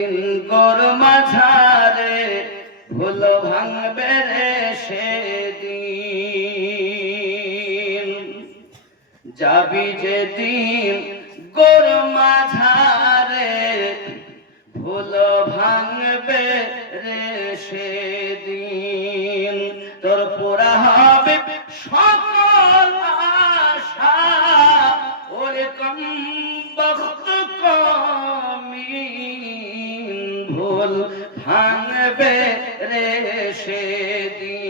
গোর মাঝারে ভুল ভাঙবে রে সেদিন, যাবি যেদিন গোর মাঝারে ভুল ভাঙবে রে সেদিন, তোর পুরা হবে সকল আশা ওরে কম বখত ভুল ভাঙবে রে সেদিন।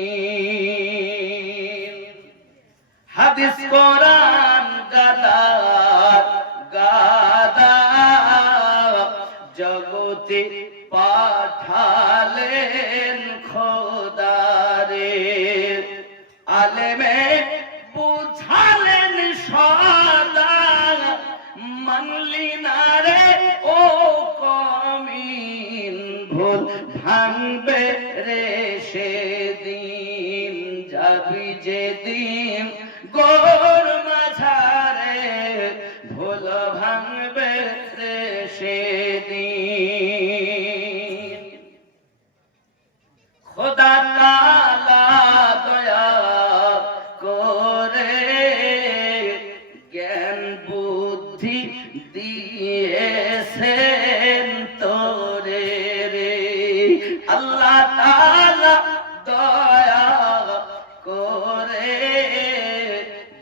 হাদিস কোরআন গাদা গাদা জগতে পাঠালেন খোদারে, আলেমে বুঝালেন সদা মানলি না রে ও কমিন, ভুল ভাঙবে রে সেদিন, যাবি যেদিন গোর মাঝারে ভুল ভাঙবে রে সেদিন। খোদা তাআলা দয়া করে জ্ঞান বুদ্ধি দিয়েছেন তোরে রে, আল্লাহ তাআলা দয়া করে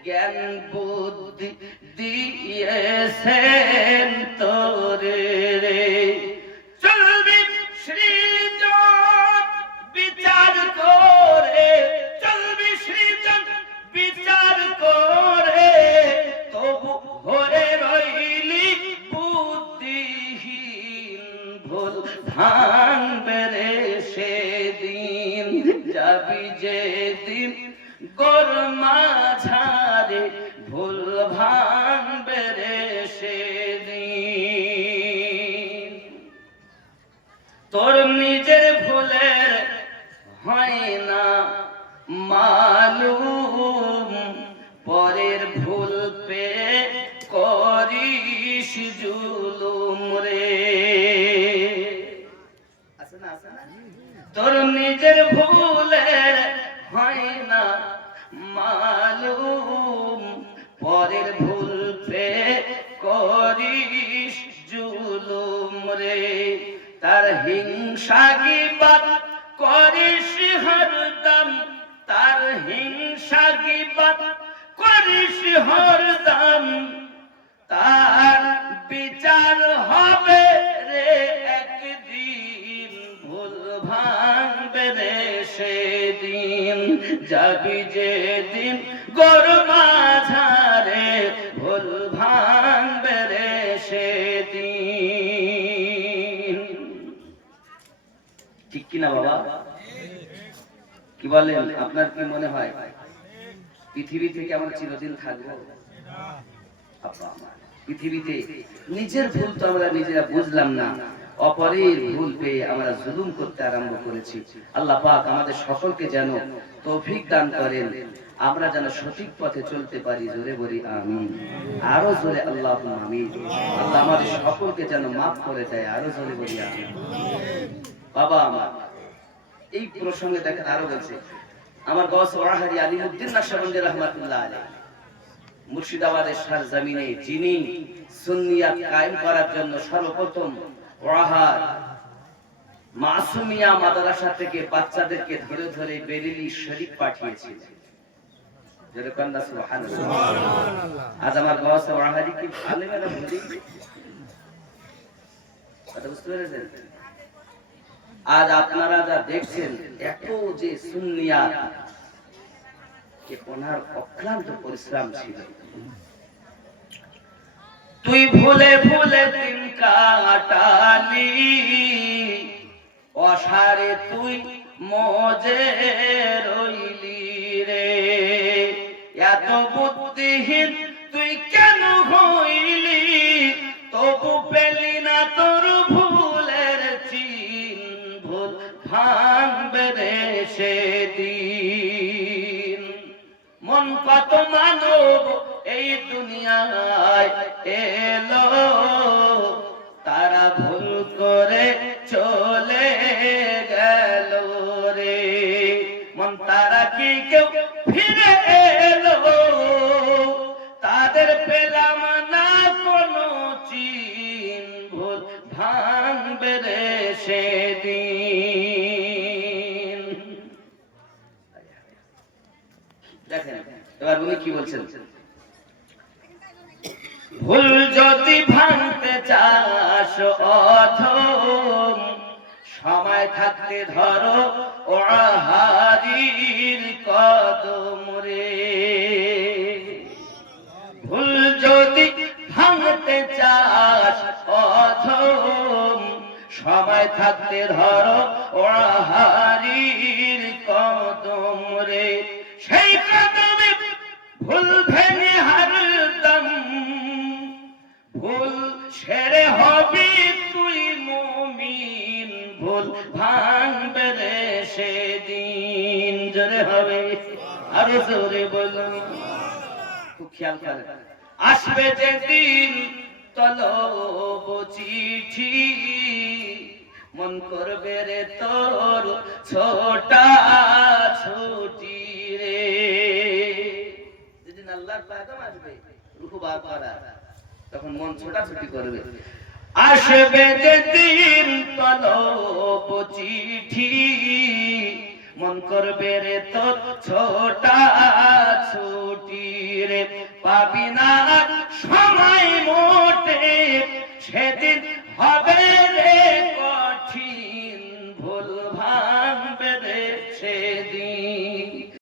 জ্ঞান বুদ্ধি দিয়েছেন তোরে রে। চলবি সৃজন বিচার করে, চলবি সৃজন বিচার করে, তবু হয়ে রইলি বুদ্ধিহীন, ভুল ভাঙবে রে সেদিন, যাবি যেদিন গোর মাঝারে ভুল ভাঙবে রে সেদিন। তোর নিজের ভুলের হয় না মালুম, পরের ভুল পে করিস জুলুম রে, তোর নিজের ভুলের হয় না মালুম, পরের ভুল পে করিস জুলুম রে, তার হিংসা গীবত করিস হরদম, তার হিংসা গীবত করিস হরদম, তার বিচার হবে রে একদিন, ভুল ভাঙবে রে সেদিন, যাবি যেদিন গোর মাঝারে ভুল ভাঙবে রে সেদিন। ঠিক কিনা বাবা? কি বলেন? আপনার কি মনে হয় পৃথিবী থেকে আমরা চিরদিন থাকবো? পৃথিবীতে নিজের ভুল তো আমরা নিজেরা বুঝলাম না, অপরের ভুল পেয়ে আমরা জুলুম করতে আরম্ভ করেছি। আল্লাহ পাক আমাদের সকলকে যেন তৌফিক দান করেন, আমরা যেন সঠিক পথে চলতে পারি। জোরে বলি আমিন, আরো জোরে আল্লাহুম্মা আমিন। আল্লাহ আমাদের সকলকে যেন মাফ করে দেয়, আরো জোরে বলি আমিন। বাবা আমার এই প্রসঙ্গে দেখেন আরো বলছে, আমার গৌস ওয়াহারি আলিউদ্দিন নাকশবন্দি রাহমাতুল্লাহ আলাইহি মুর্শিদাবাদের সরজমিনে যিনি সুন্নিয়াত কায়েম করার জন্য সর্বপ্রথম ওয়াহার মাসুমিয়া মাদ্রাসা থেকে বাচ্চাদেরকে ধরে ধরে বেরেলি শরীফ পাঠিয়েছিলেন। যেরকম সুবহানাল্লাহ। আজ আমার গৌস ওয়াহারি কি আলেমেরা বলি কথা বুঝতে পেরেছেন? আজ আপনারা যা দেখছেন এত যে সুন্নিয়াত, ওনার অক্লান্ত পরিশ্রম ছিল। তুই ভুলে ভুলে দিন কাটালি, অসারে তুই মজে রইলি রে, এত বুদ্ধিহীন তুই কেন হইলি, তবু পেলি না তোর ভুলের চিন, ভুল ভাঙবে রে সেদিন। মন কত মানব এই দুনিয়ায় এলো, তারা ভুল করে চলে গেল রে, মন তারা কি কেউ ফিরে এলো, তাদের পেলাম না কোনো চিন, ভুল ভাঙবে রে সেদিন। দেখেন এবার উনি কি বলছেন, ভুল যদি ভাঙতে চাস অধম, সময় থাকতে ধরো ও হারির কদম রে। ভুল যদি ভাঙতে চাস অধম, সময় থাকতে ধরো ও হারির কদম রে। সেই কদমে ভুল ভেঙে হারদম, ভুল সেরে হবি তুই মুমিন, ভুল ভাঙবে রে সেদিন। জোরে হবে আরো জোরে বলুন, খুব খেয়াল করে। আসবে যেদিন তলব চিঠি, মন করবে রে তোর ছোটা ছুটি রে। যেদিন আল্লাহর কদম আসবে রূহ বার করা, তখন মন ছোটাছুটি করবে। আসবে যেদিন তলব চিঠি, মন করবে রে তোর ছোটা ছুটি রে। পাবি না